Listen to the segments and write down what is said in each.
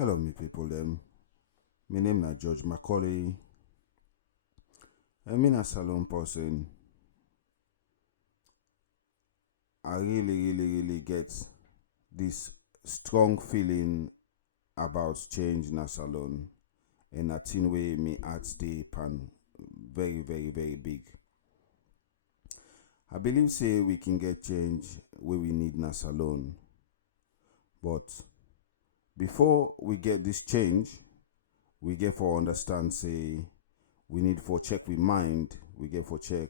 Hello, me people. My name na George Macauley. I'm a salon person. I really get this strong feeling about change in a salon, and a thing way me heart stay pan very big. I believe say we can get change where we need in a salon, but before we get this change, we get for understand say we need for check we mind, we get for check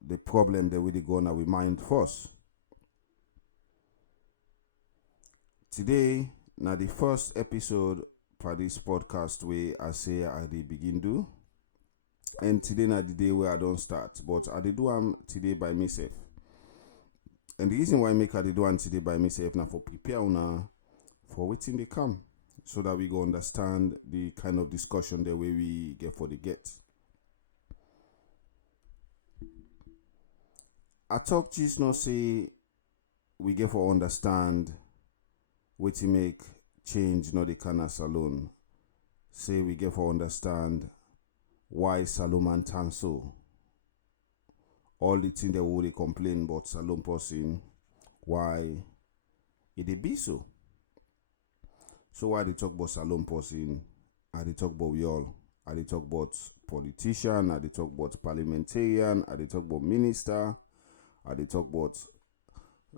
the problem that we go now we mind first. Today na the first episode for this podcast where I say I dey begin do, and today na the day where I don't start, but I dey do am today by myself. And the reason why I make I dey do am today by myself na for prepare una for wetin dey come, so that we go understand the kind of discussion the way we get for the get. I talk just not say we get for understand wetin make change not the kind of salon. Say we get for understand why salon man turn so. All the thing that we dey complain about salon person, why it dey be so. So why they talk about salon person, I they talk about we all. I they talk about politician, I they talk about parliamentarian, I they talk about minister, I they talk about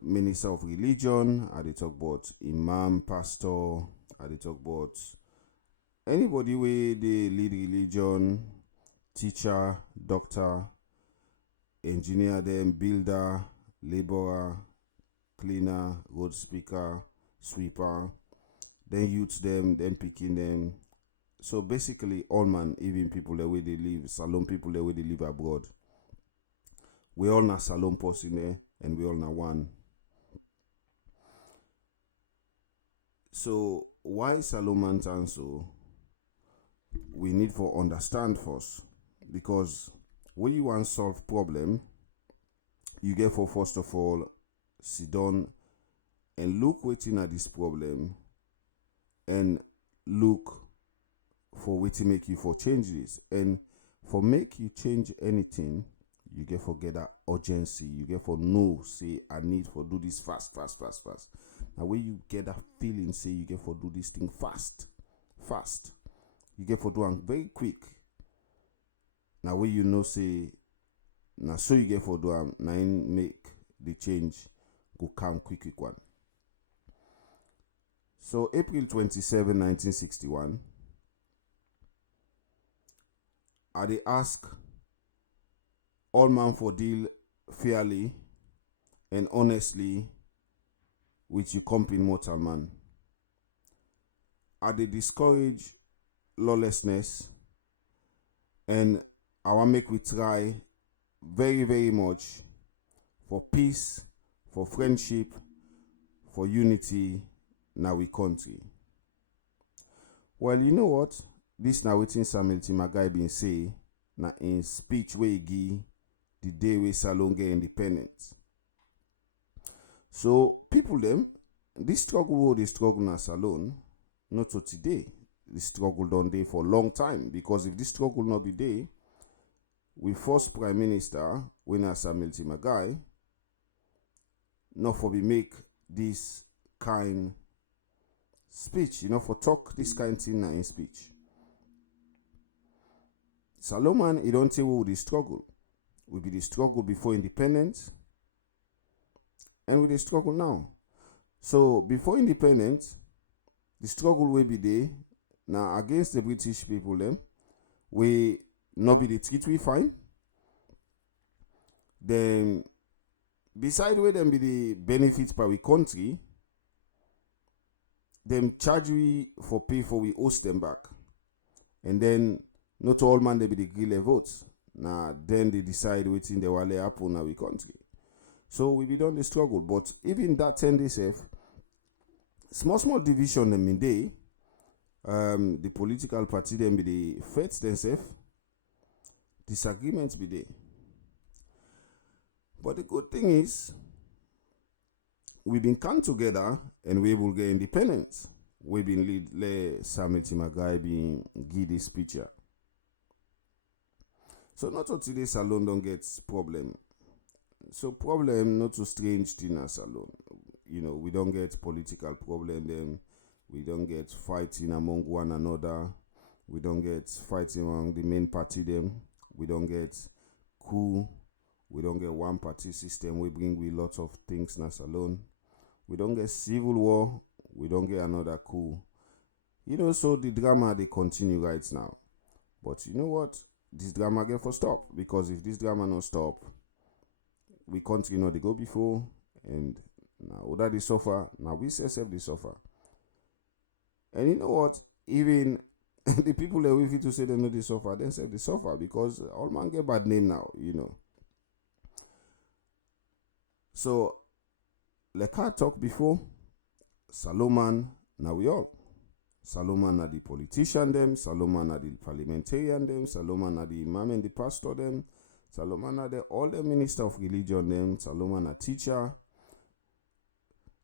minister of religion, I they talk about imam, pastor, I they talk about anybody where they lead religion, teacher, doctor, engineer them, builder, laborer, cleaner, road speaker, sweeper, then youth them, then picking them. So basically all man, even people the way they live, salon people the way they live abroad. We all na salon person there, and we all na one. So why salon man turn so? We need for understand first, because when you want solve problem, you get for first of all sit down and look wetin at this problem, and look for wetin make you for change this. And for make you change anything, you get for get that urgency. You get for know say I need for do this fast. Now when you get that feeling say you get for do this thing fast, you get for do am very quick. Now when you know say now so you get for do am, now make the change go come quick one. So April 27, 1961, I dey ask all man for deal fairly and honestly with your company mortal man. I dey discourage lawlessness, and I want make we try very much for peace, for friendship, for unity na we country. Well, you know what? This na wetin Samuel Macauley been say na in speech wey he give the day we salon get independence. So people them, this struggle wey they struggle na salon, not to today. The struggle done dey for a long time, because if this struggle not be there, we first prime minister when na Samuel Macauley not for be make this kind speech, for talk this kind thing na in speech. Salomon, he don't say we the struggle. We be the struggle before independence, and we the struggle now. So before independence, the struggle will be there now against the British people them. We not be the treat we find. Then beside where them be the benefits by we country, them charge we for pay for we host them back. And then not all man they be the green votes. Now then they decide waiting the wale happen na we country. So we be done the struggle. But even that 10 days small division them in day, the political party them be the fates themselves, disagreements be there. But the good thing is we've been come together and we will get independence. we been lead le Samuel Timagai been give this picture. So not to today salon don't get problem. So problem not too strange thing as salon. We don't get political problem them. We don't get fighting among one another. We don't get fighting among the main party them. We don't get coup. We don't get one party system. We bring with lots of things na salon. We don't get civil war. We don't get another coup. So the drama they continue right now. But you know what? This drama get for stop, because if this drama not stop, we country they go before, and now that they suffer, now we say self they suffer. And you know what? Even the people that we feel to say they know they suffer, then say they suffer, because all man get bad name now, So like I talked before, Salomon, now we all. Salomon are the politician them, Salomon are the parliamentarian them, Salomon are the imam and the pastor them, Salomon are all the minister of religion them, Salomon are teacher.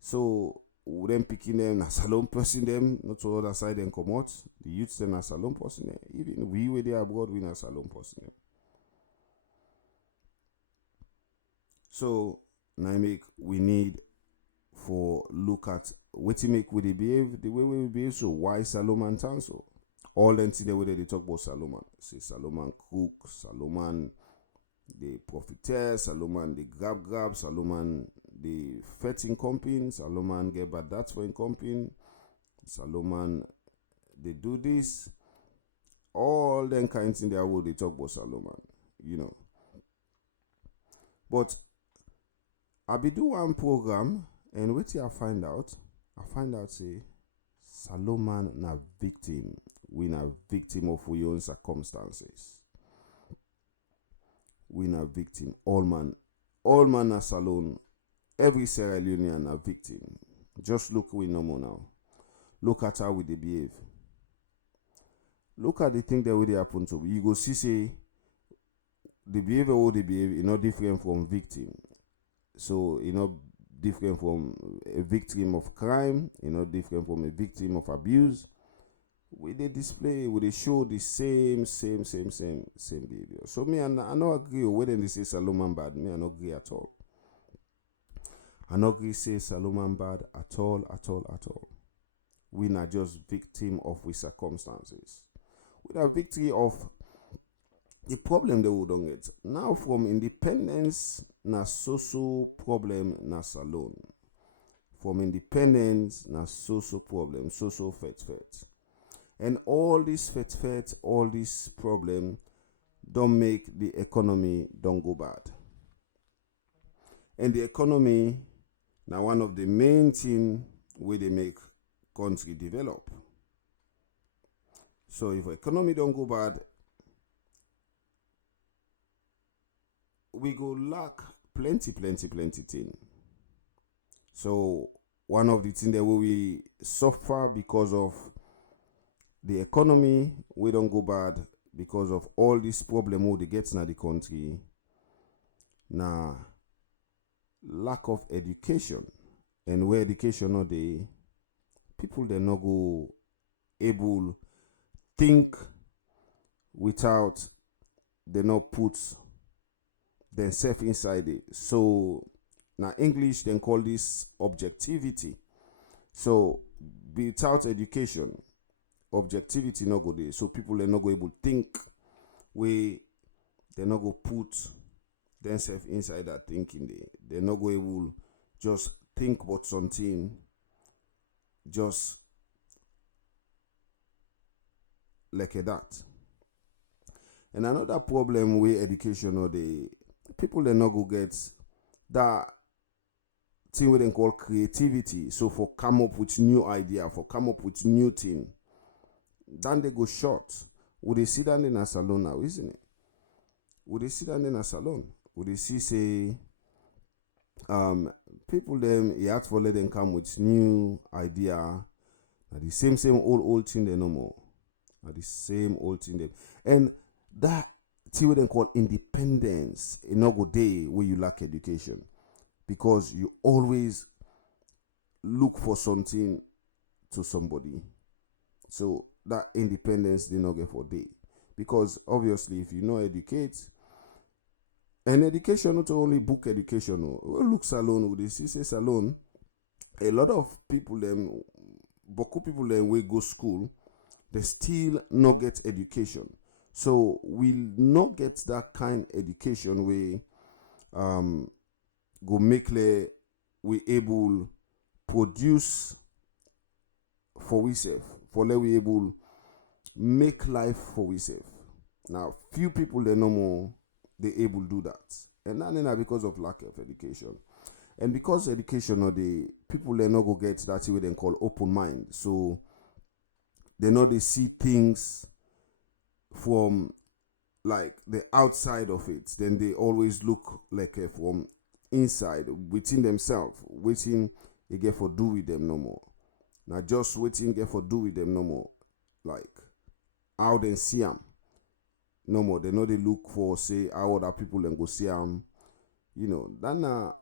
So we them picking them na salon person them, not to other side and come out. The youths them na salon person them. Even we were there abroad, we na salon person them. So now we need for look at what to make with they behave the way we behave. So why Salomon turn so? All them see the way they talk about Salomon. Say Salomon cook, Salomon the profiteer, Salomon the grab, Salomon the fetting company, Salomon get bad that's for in company, Salomon they do this. All them kinds in their world they talk about Salomon, But I be do one program, and what I find out say Salomon na victim. We na victim of we own circumstances. We na victim. All man na Salon. Every Sierra Leonean na victim. Just look we no more now. Look at how we they behave. Look at the thing that we they happen to. You go see say the behavior how they behave is not different from victim. So different from a victim of crime, different from a victim of abuse. We they display, we they show the same behavior. So me, I not agree whether they say Salomon bad. Me, I not agree at all. I not agree say Salomon bad at all. We not just victim of we circumstances. We are victim of the problem that we don't get. Now from independence na social problem na Salon. From independence na social problem, social fet. And all this fet, all this problem don't make the economy don't go bad. And the economy now one of the main thing where they make country develop. So if economy don't go bad, we go lack plenty thing. So one of the things that we suffer because of the economy, we don't go bad because of all this problem we they get in the country. Now lack of education, and where education no dey, people they not go able think without they not put themselves inside it. So now English then call this objectivity. So without education, objectivity not go there. So people they not go able think way they not go put themselves inside that thinking there. They not go able just think about something just like that. And another problem with education or the people they not go get that thing we then call creativity. So for come up with new idea, for come up with new thing, then they go short. Would they sit down in a salon now, isn't it? Would they sit down in a salon? Would they see say people them you have to let them come with new idea. Now the same old thing they no more. Now the same old thing them. And that thing we then call independence in no go day where you lack education. Because you always look for something to somebody. So that independence they not get for day. Because obviously if you know educate, and education not only book education, look salon, they see say salon, a lot of people them, beaucoup people them we go school, they still not get education. So we not get that kind education we go make we able produce for we self, for we able make life for we self. Now few people they no more they able do that, and not because of lack of education. And because education or the people they not go get that what they call open mind. So they know they see things from like the outside of it. Then they always look like from inside within themselves, waiting they get for do with them no more. Now just waiting get for do with them no more. Like how they see them no more. They know they look for say how other people and go see them. Then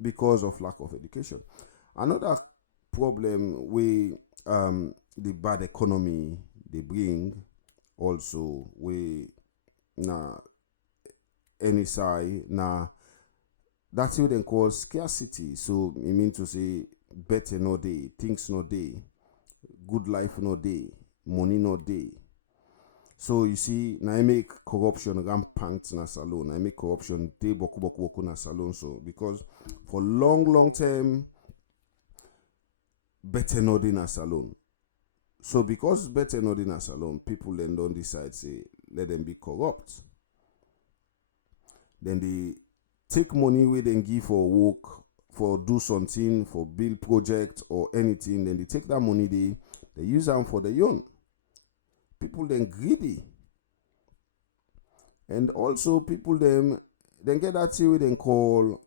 because of lack of education. Another problem we the bad economy they bring also we na any side na that's what they call scarcity. So it mean to say better no day, things no day, good life no day, money no day. So you see, now I make corruption rampant na salon. I make corruption day boku na salon. So because for long time, better no day na salon. So because better no day na salon, people then don't decide say let them be corrupt. Then they take money we then give for work, for do something, for build project or anything. Then they take that money they use them for their own. People then greedy, and also people then get that thing we then call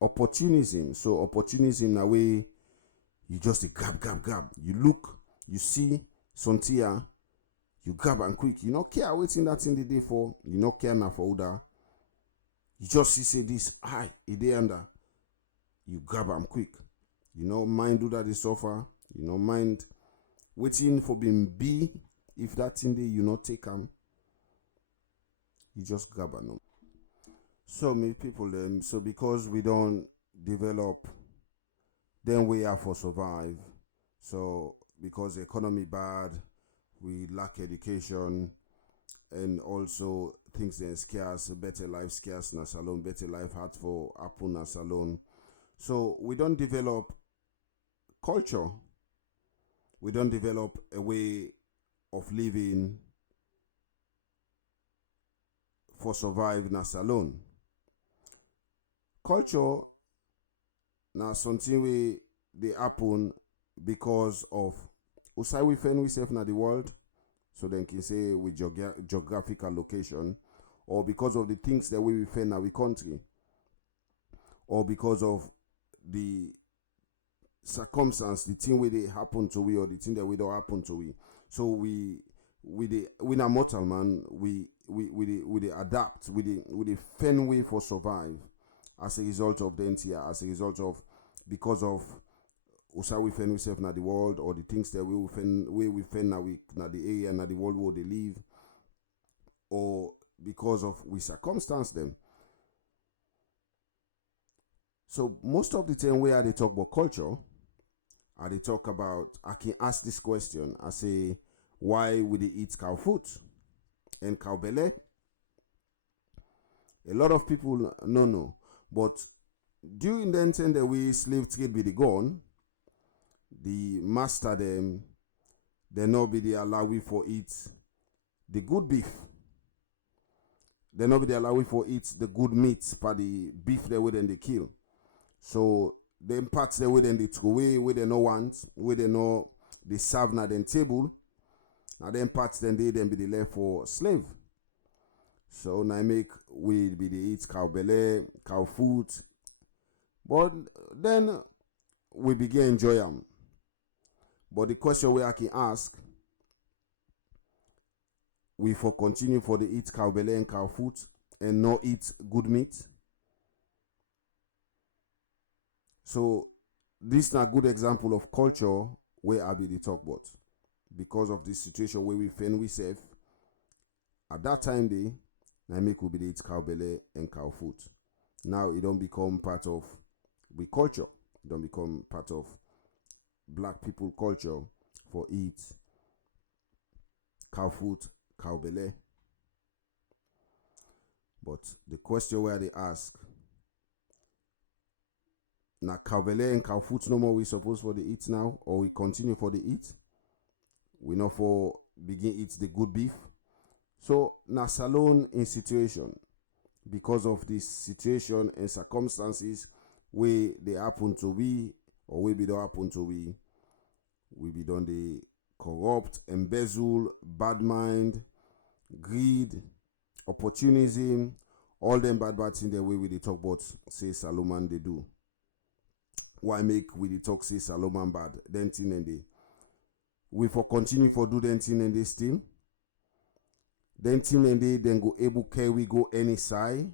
opportunism. So opportunism na way you just grab. You look, you see something, you grab and quick. You not care waiting that thing the day for. You not care now for other. You just see say this high, it dey under. You grab them quick. You not mind do that they suffer. You not mind waiting for being be. If that thing day you not take them, you just grab them. So many people them. So because we don't develop, then we are for survive. So because the economy bad, we lack education, and also things then scarce, better life scarce na salon, better life hard for happen na salon. So we don't develop culture. We don't develop a way of living for survive na salon. Culture na something we they happen because of usai we find ourselves na the world. So then can say with geographical location, or because of the things that we find in our country, or because of the circumstance, the thing where they happen to we, or the thing that we don't happen to we. So we not mortal man, we adapt, we find way for survive as a result of the NTR, as a result of because of also we find ourselves in the world, or the things that we find now the area and the world where they live, or because of we circumstance them. So most of the time where they talk about culture, they talk about, I can ask this question. I say, why would they eat cow foot and cow belly? A lot of people no. But during the time that we slave trade be the gone, the master them, they not be the allow we for eat the good beef. They not be the allow we for eat the good meat for the beef they would then they kill. So them parts they would then they throw away, where they no want, where they no they serve na them table. Now them parts then they then be the left for slave. So now make we be the eat cow belly, cow foot. But then we begin enjoy them. But the question where I can ask, we for continue for the eat cow belly and cow foot and not eat good meat. So this is a good example of culture where I be the talk about. Because of this situation where we find we safe, at that time they na make we be eat cow belly and cow foot. Now it don't become part of we culture. It don't become part of black people culture for eat cow foot, cow belly. But the question where they ask, na cow belly and cow foot no more we supposed for the eat now, or we continue for the eat? We not for begin eat the good beef. So na salon in situation because of this situation and circumstances where they happen to be or we be don't happen to be, we be done the corrupt, embezzle, bad mind, greed, opportunism, all them bad things the way we they talk about say Solomon they do. Why make we they talk say Solomon bad? Then thing and they we for continue for do then thing and they still. Then thing and they then go able carry go any side.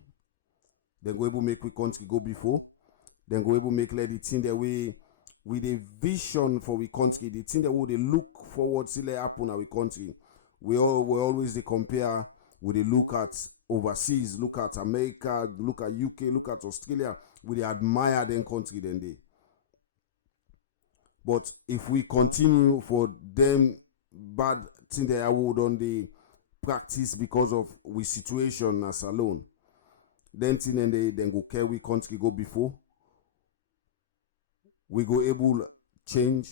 Then go able make we country go before. Then go able make let the thing that we with a vision for we country, the thing that we they look forward to let happen our country. We always they compare, we they look at overseas, look at America, look at UK, look at Australia, we they admire them country then they. But if we continue for them bad thing that I would on the practice because of we situation as alone, then thing and they then go carry country go before. We go able change.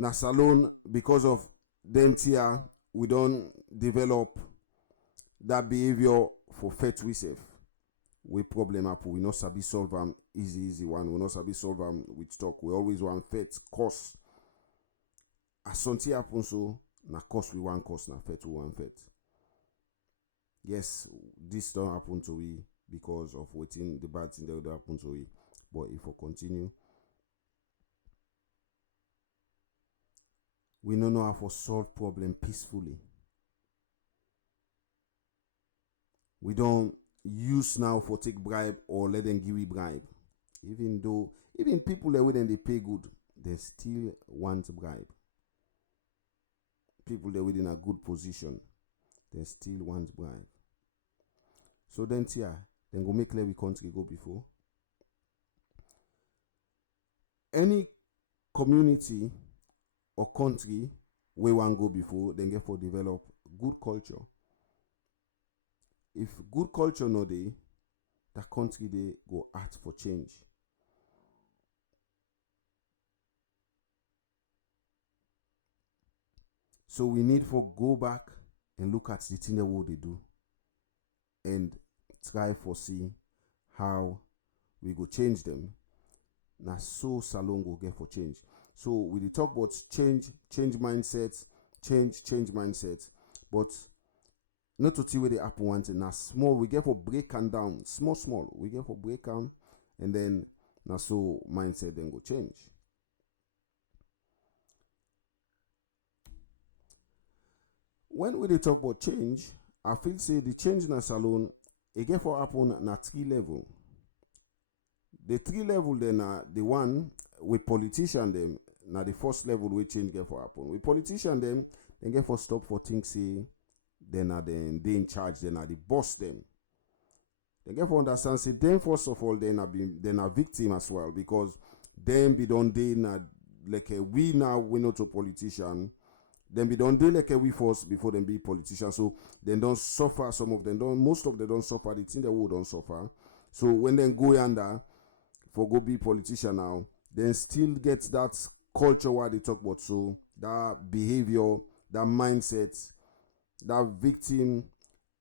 Na salon because of them here we don't develop that behavior for fet we safe. We problem up, we not sabi solve them easy one. We not sabi solve them with talk. We always want fet cost. As something happen so na cost we want cost, na fet we want fet. Yes, this don't happen to we because of waiting the bad thing that would happen to we. But if we continue, we don't know how to solve problem peacefully. We don't use now for take bribe or let them give we bribe. Even people that when they pay good, they still want bribe. People that within a good position, they still want bribe. So then go make let we country go before. Any community or country we want go before, then get for develop good culture. If good culture no dey, that country they go ask for change. So we need for go back and look at the thing that what they do and try for see how we go change them. Now so salon go get for change. So we dey talk about change mindsets, change mindsets, but not to see where they happen one thing. Now small we get for break and down, small we get for break down, and then now so mindset then go change. When we dey talk about change, I feel say the change in a salon it get for happen na 3 level. The 3 level then the one with politician them na the first level we change get for happen. With politician them they get for stop for things say then they in charge, then are the boss them. They get for understand say them first of all then are victim as well because them be done they na like we now we not a politician. Then be done they like we first before them be politician. So they don't suffer, some of them don't, most of them don't suffer, the thing they would don't suffer. So when they go under for go be politician now, then still get that culture what they talk about. So that behavior, that mindset, that victim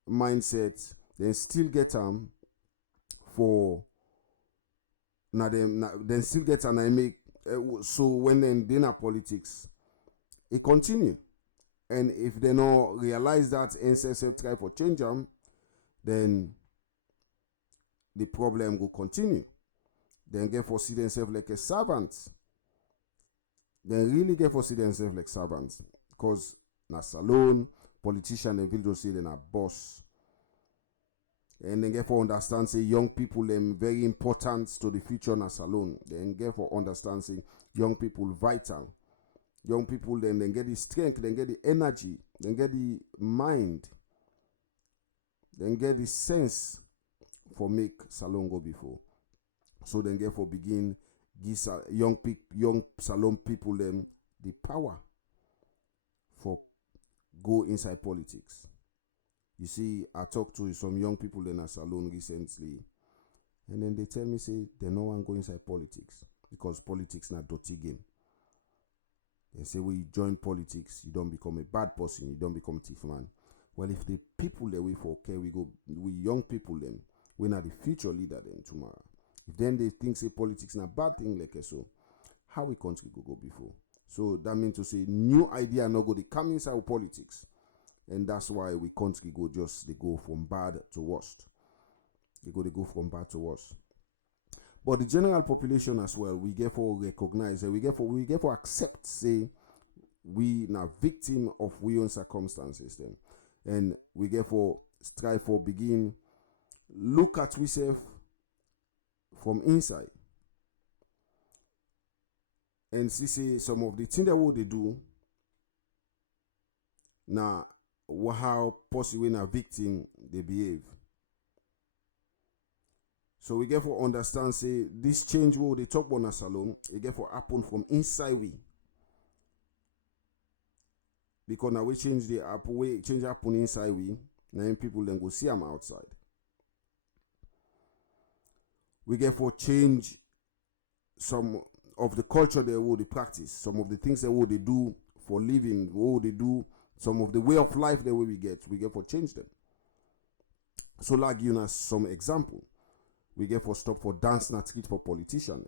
mindset, then still get them for now them then still get and I make so when then dinner politics it continue. And if they not realize that and try for change them, then the problem will continue. Then get for see themselves like a servant. Then really get for see themselves like servants. Because na salon, politician and feel to say they're a boss. And then get for understand say young people them very important to the future na salon. Then get for understand say young people vital. Young people then get the strength, then get the energy, then get the mind, then get the sense for make salon go before. So then get for begin give young salon people them the power for go inside politics. You see, I talked to some young people in a salon recently, and then they tell me say they no one go inside politics because politics not dirty game. They say when you join politics, you don't become a bad person, you don't become thief man. Well, if the people that we for care, we young people them, we not the future leader them tomorrow. If then they think say politics not bad thing like so, how we country go before? So that means to say new idea no go they come inside of politics. And that's why we country go just they go from bad to worst. They go from bad to worst. But the general population as well, we get for recognize, we get for accept, say we now victim of we own circumstances then. And we get for strive for begin look at ourselves from inside. And see say some of the things that what they do now how possibly when a victim they behave. So we get for understand say this change what they talk about a salon, it get for happen from inside we. Because now we change the change happen inside we, now people then go see them outside. We get for change some of the culture they will they practice, some of the things they will they do for living, what they do, some of the way of life that we get for change them. So like you know some example, we get for stop for dance not skit for politician.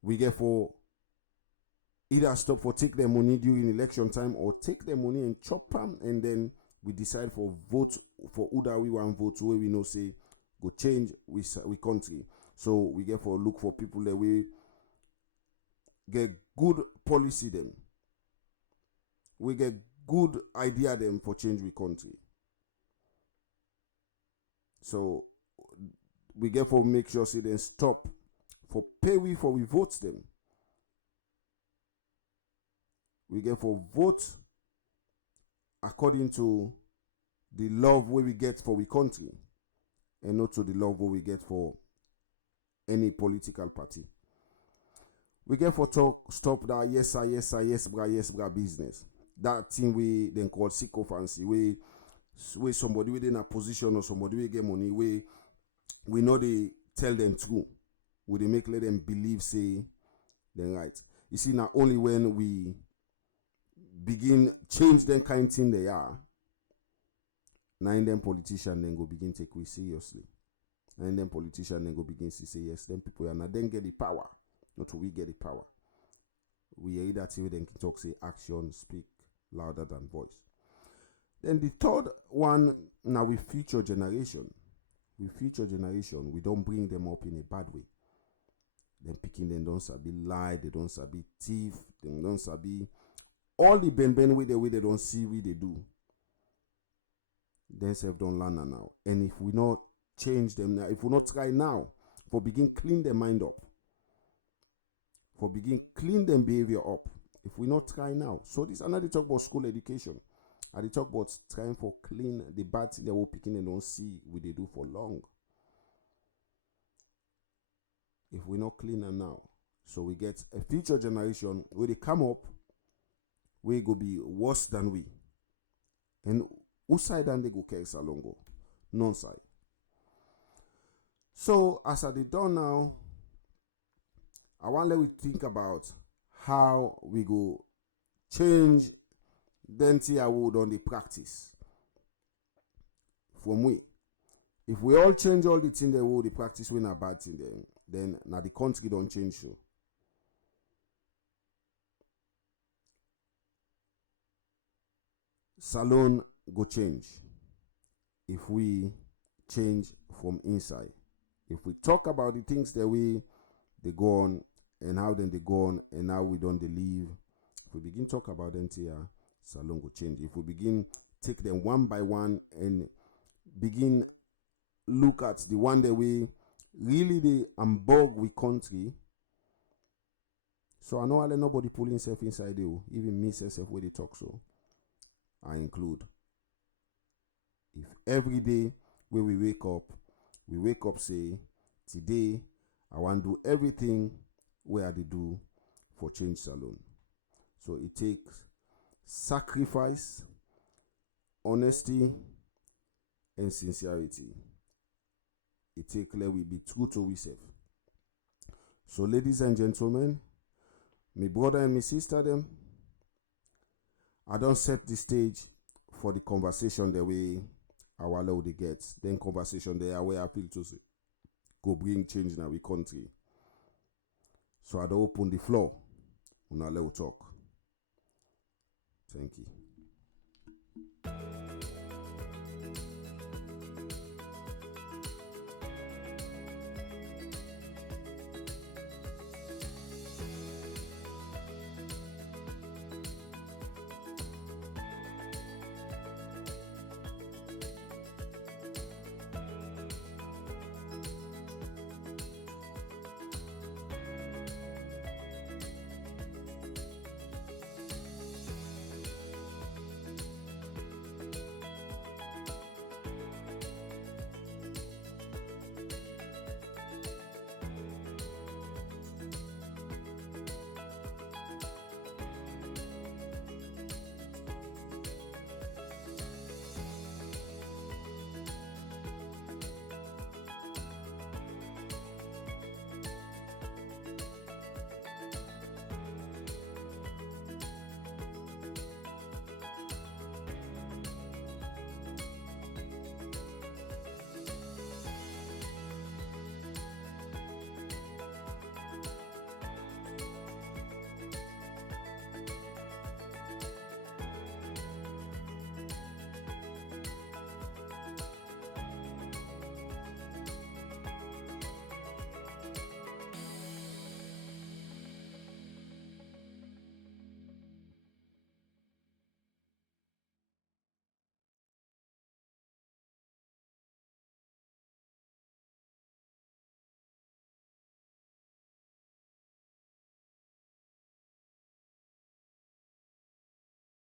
We get for either stop for take their money during election time or take their money and chop them, and then we decide for vote for who that we want vote where we know say go change we country. So we get for look for people that we get good policy them. We get good idea them for change we country. So we get for make sure say then stop for pay we for we vote them. We get for vote according to the love where we get for we country and not to the love where we get for any political party. We get for talk stop that yes sir, yes bra business. That thing we then call sycophancy, where somebody within a position or somebody we get money, we know they tell them true. We they make let them believe say then right. You see now only when we begin change them kind of thing they are, now in them politician then go begin take we seriously. And then politician then go begin to say yes, then people are now then get the power. Not we get the power. We hear that way then talk say action speak louder than voice. Then the third one, now we future generation. We don't bring them up in a bad way. Then picking them don't sabi lie, they don't sabi thief, they don't sabi all the ben way they don't see we they do. Then self don't learn now. And if we not change them now, if we not try now, for begin clean their mind up, for begin clean them behavior up, if we not try now. So this another talk about school education. I talk about trying for clean the bad thing that we're picking and don't see what they do for long. If we not clean them now, so we get a future generation where they come up, we go be worse than we. And who side and they go carry salongo? None side. So as I did done now, I want to let we think about how we go change then see how we done the practice. From we. If we all change all the things that we the practice when a bad thing then now the country don't change so. Salon go change if we change from inside. If we talk about the things that they go on and how then they go on and how we don't they live, if we begin talk about them here, salon go change. If we begin take them one by one and begin look at the one that we really the ambog we country. So I know I let nobody pull himself inside you, even me self where they talk so. I include. If every day where we wake up say, today I want to do everything where I do for Change Salon. So it takes sacrifice, honesty, and sincerity. It takes let we be true to ourselves. So ladies and gentlemen, me brother and me sister them, I don't set the stage for the conversation the way our loud they get. Then conversation there where I feel to say go bring change in our country. So I don't open the floor. Una let talk. Thank you.